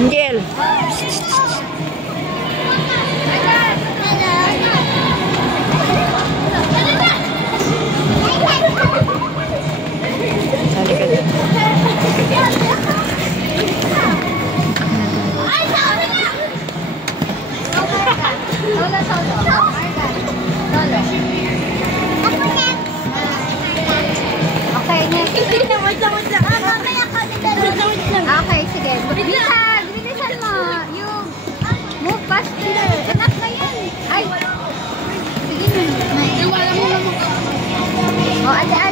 Angel. Okay, sige. Bisa, bilisan mo. Yung move faster. Enough na yan. Ay. Sige na. Oh, ate,